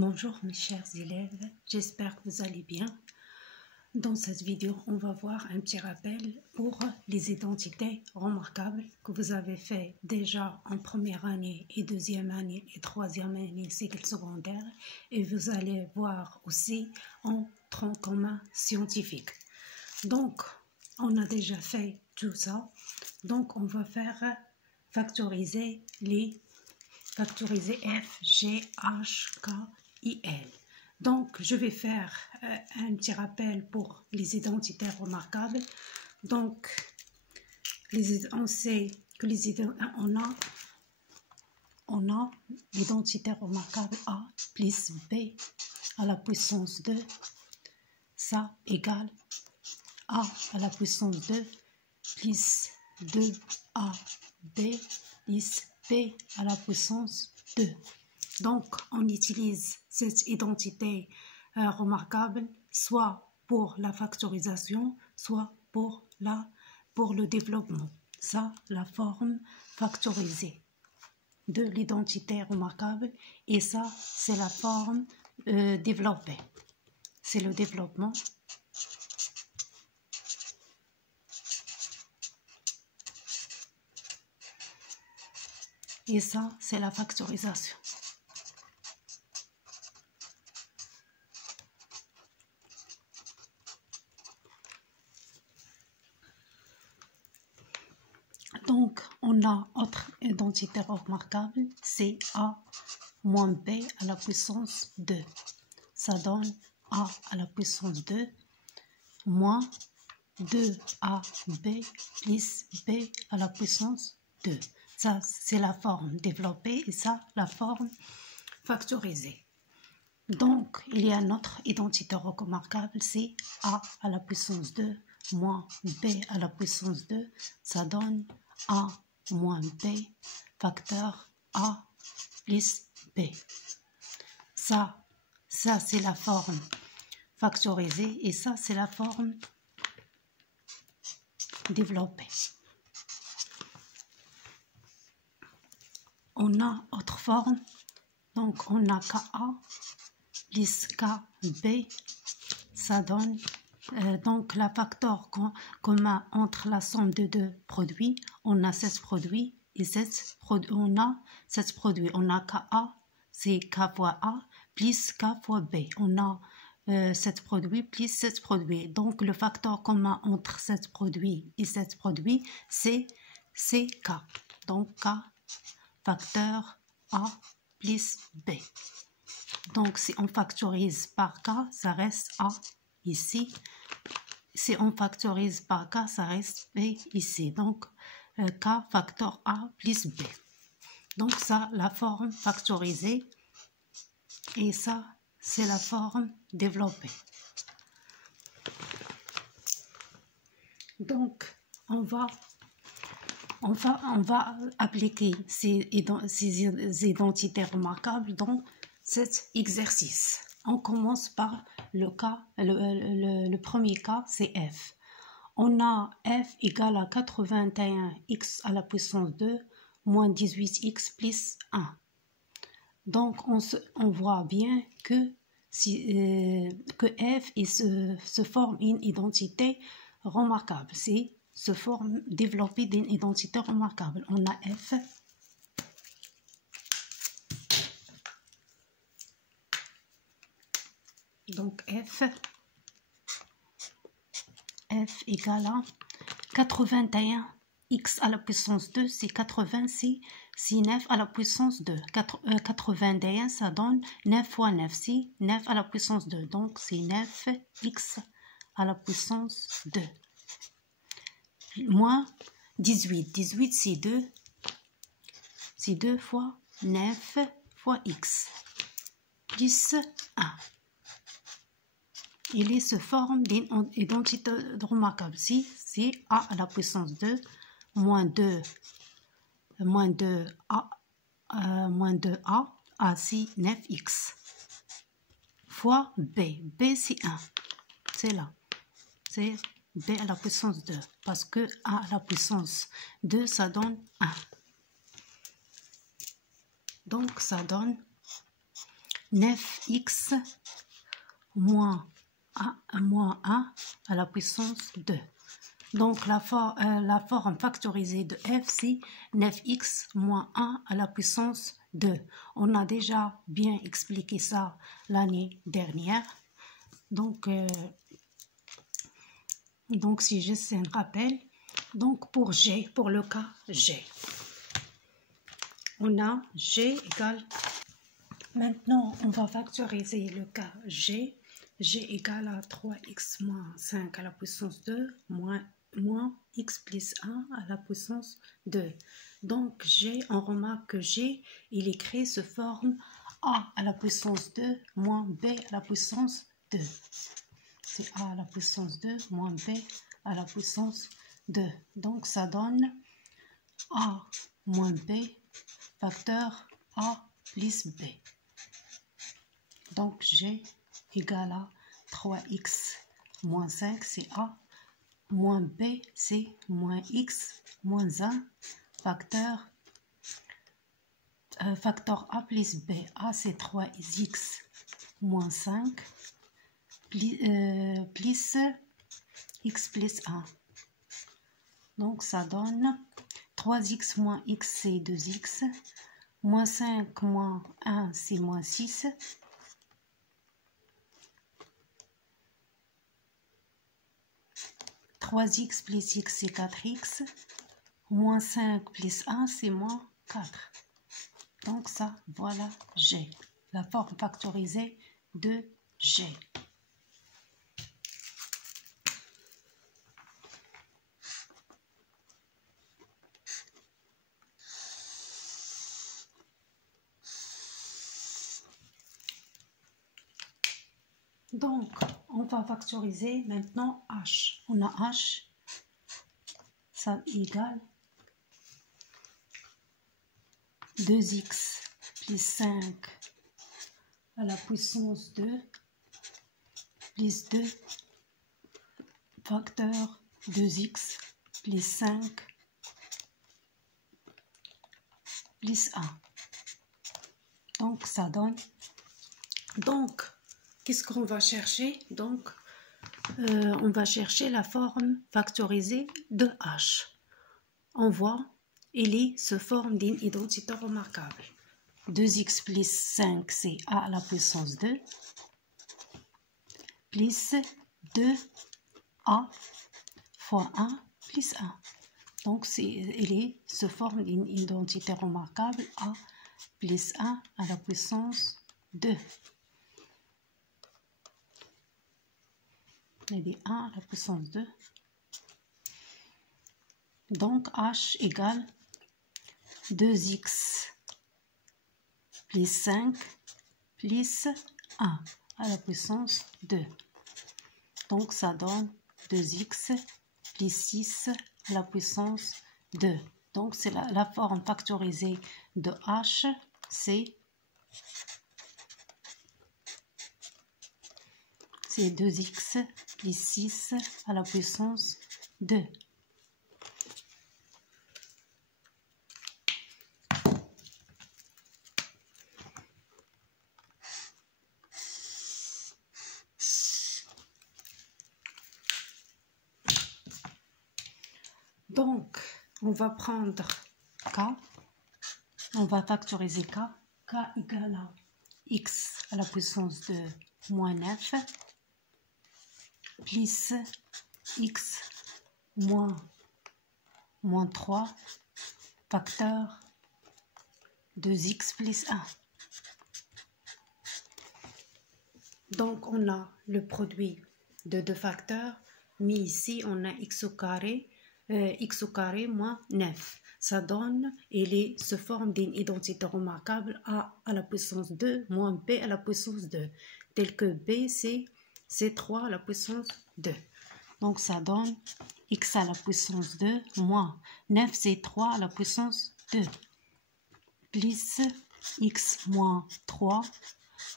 Bonjour mes chers élèves, j'espère que vous allez bien. Dans cette vidéo, on va voir un petit rappel pour les identités remarquables que vous avez fait déjà en première année et deuxième année et troisième année cycle secondaire, et vous allez voir aussi en tronc commun scientifique. Donc, on a déjà fait tout ça, donc on va faire factoriser F, G, H, K, I, L. Donc, je vais faire un petit rappel pour les identités remarquables. Donc, on sait que on a l'identité remarquable A plus B à la puissance 2. Ça égale A à la puissance 2 plus 2AB plus B à la puissance 2. Donc, on utilise cette identité remarquable soit pour la factorisation, soit pour le développement. Ça, la forme factorisée de l'identité remarquable, et ça, c'est la forme développée. C'est le développement. Et ça, c'est la factorisation. Donc, on a autre identité remarquable, c'est A moins B à la puissance 2. Ça donne A à la puissance 2 moins 2AB plus B à la puissance 2. Ça, c'est la forme développée et ça, la forme factorisée. Donc, il y a notre identité remarquable, c'est A à la puissance 2 moins B à la puissance 2. Ça donne A moins B facteur A plus B. Ça c'est la forme factorisée et ça, c'est la forme développée. On a autre forme, donc on a KA plus KB, ça donne donc la facteur commun entre la somme de deux produits. On a 16 produits et on a 16 produits. On a KA, c'est K fois A plus K fois B. On a 7 produits plus 7 produits. Donc le facteur commun entre 7 produits et 7 produits, c'est K. Donc K facteur A plus B. Donc si on factorise par K, ça reste A ici. Si on factorise par K, ça reste B ici. Donc K facteur A plus B. Donc ça, la forme factorisée. Et ça, c'est la forme développée. Donc, on va appliquer ces identités remarquables dans cet exercice. On commence par le premier cas, c'est F. On a F égale à 81x à la puissance 2 moins 18x plus 1. Donc, on voit bien que F se forme une identité remarquable. C'est se forme développée d'une identité remarquable. On a F. Donc, F égale à 81x à la puissance 2, c'est 80, c'est 9 à la puissance 2. 81, ça donne 9 fois 9, c'est 9 à la puissance 2. Donc, c'est 9x à la puissance 2. Moins 18. 18, c'est 2. C'est 2 fois 9 fois x. Plus 1. Il se forme d'une identité remarquable. Si c'est A à la puissance 2 moins 2A, A c'est 9x fois B. B c'est 1. C'est là. C'est B à la puissance 2. Parce que A à la puissance 2, ça donne 1. Donc ça donne 9x moins 1 à la puissance 2. Donc la forme factorisée de f, c'est 9x moins 1 à la puissance 2. On a déjà bien expliqué ça l'année dernière. Donc si je un rappel, donc pour G, pour le cas G, on a G égale, maintenant on va factoriser le cas G, G égale à 3x moins 5 à la puissance 2 moins x plus 1 à la puissance 2. Donc G, on remarque que G, il est créé sous forme A à la puissance 2 moins B à la puissance 2. C'est A à la puissance 2 moins B à la puissance 2. Donc ça donne A moins B facteur A plus B. Donc G égale à 3x moins 5, c'est A, moins B, c'est moins x moins 1, facteur A plus B. A, c'est 3x moins 5, plus x plus 1. Donc ça donne 3x moins x, c'est 2x, moins 5 moins 1, c'est moins 6. « 3x plus x, c'est 4x. Moins 5 plus 1, c'est moins 4. Donc ça, voilà G. La forme factorisée de G. Donc, on va factoriser maintenant H. On a H, ça égale 2x plus 5 à la puissance 2 plus 2 facteur 2x plus 5 plus 1. Donc, ça donne... Donc, qu'est-ce qu'on va chercher? Donc, on va chercher la forme factorisée de H. On voit, il est sous forme d'une identité remarquable. 2x plus 5, c'est A à la puissance 2, plus 2A fois 1 plus 1. Donc, il est sous forme d'une identité remarquable A plus 1 à la puissance 2. Il est 1 à la puissance 2. Donc, H égale 2x plus 5 plus 1 à la puissance 2. Donc, ça donne 2x plus 6 à la puissance 2. Donc, c'est la forme factorisée de H, c'est 2x plus 6 à la puissance 2. Donc, on va prendre K, on va factoriser K, K égale à x à la puissance de moins 9, plus x moins 3, facteur 2x plus 1. Donc, on a le produit de deux facteurs, mais ici, on a x au carré moins 9. Ça donne, il est sous forme d'une identité remarquable A à la puissance 2 moins B à la puissance 2, tel que B, c'est 3 à la puissance 2. Donc, ça donne x à la puissance 2 moins 9, c'est 3 à la puissance 2, plus x moins 3,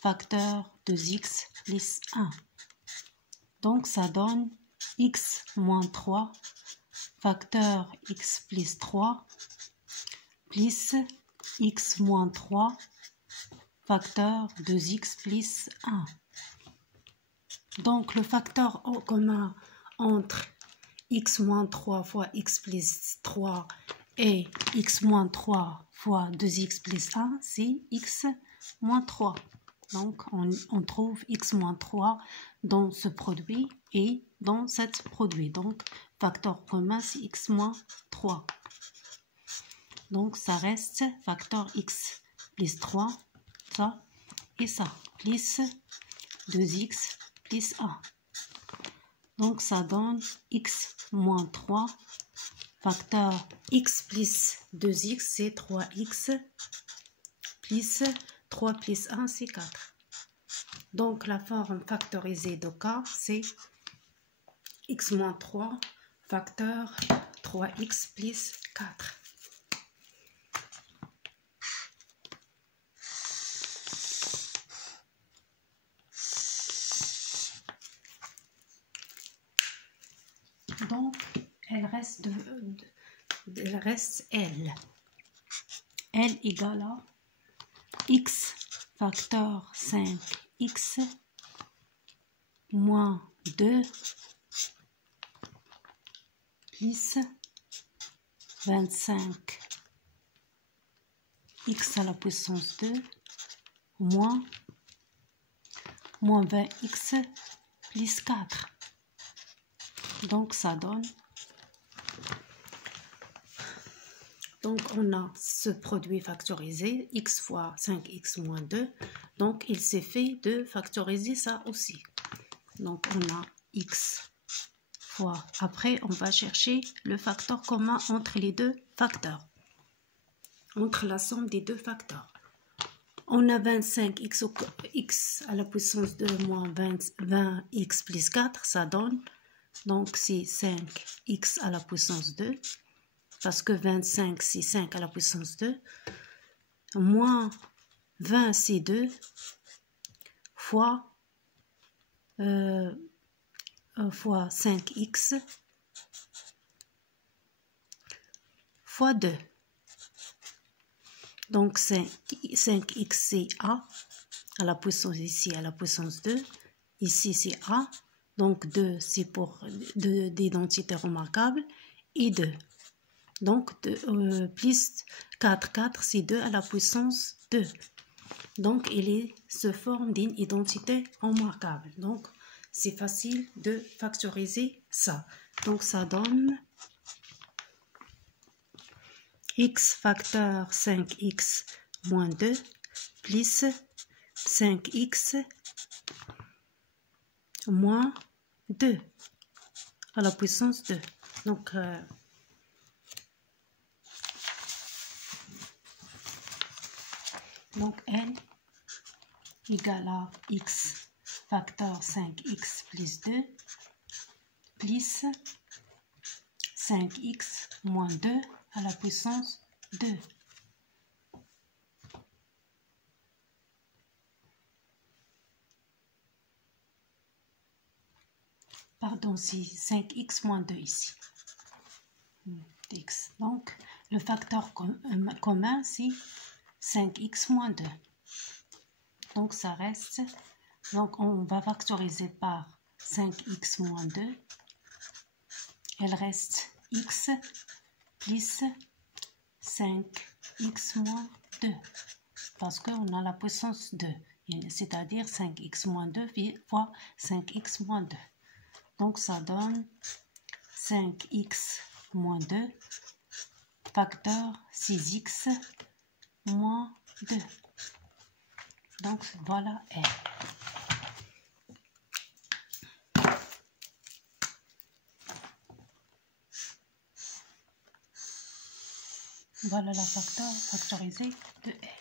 facteur 2x plus 1. Donc, ça donne x moins 3, facteur x plus 3, plus x moins 3, facteur 2x plus 1. Donc, le facteur commun entre x moins 3 fois x plus 3 et x moins 3 fois 2x plus 1, c'est x moins 3. Donc, on trouve x moins 3 dans ce produit et dans cet produit. Donc, facteur commun, c'est x moins 3. Donc, ça reste facteur x plus 3, ça et ça, plus 2x plus 1. Donc, ça donne x moins 3, facteur x plus 2x, c'est 3x, plus 3 plus 1, c'est 4. Donc, la forme factorisée de K, c'est x moins 3, facteur 3x plus 4. Donc, elle reste L. L égale à x facteur 5x moins 2 plus 25 x à la puissance 2 moins 20x plus 4. Donc, ça donne. Donc, on a ce produit factorisé, x fois 5x moins 2. Donc, il s'est fait de factoriser ça aussi. Donc, on a x fois. Après, on va chercher le facteur commun entre les deux facteurs. Entre la somme des deux facteurs. On a 25x à la puissance 2 moins 20x plus 4. Ça donne. Donc, c'est 5x à la puissance 2. Parce que 25, c'est 5 à la puissance 2. Moins 20, c'est 2. Fois 5x. Fois 2. Donc, 5x, c'est a. À la puissance ici, à la puissance 2. Ici, c'est a. Donc, 2, c'est pour d'identité remarquable. Et 2. Donc, plus 4, c'est 2 à la puissance 2. Donc, il se forme d'une identité remarquable. Donc, c'est facile de factoriser ça. Donc, ça donne x facteur 5x moins 2 plus 5x moins 2 à la puissance 2. Donc, N égale à x facteur 5x plus 2 plus 5x moins 2 à la puissance 2. Pardon, c'est 5x moins 2 ici. X. Donc, le facteur commun, c'est 5x moins 2. Donc, ça reste. Donc, on va factoriser par 5x moins 2. Elle reste x plus 5x moins 2. Parce qu'on a la puissance 2. C'est-à-dire 5x moins 2 fois 5x moins 2. Donc, ça donne 5x moins 2 facteur 6x moins 2. Donc, voilà R. Voilà la factorisée de R.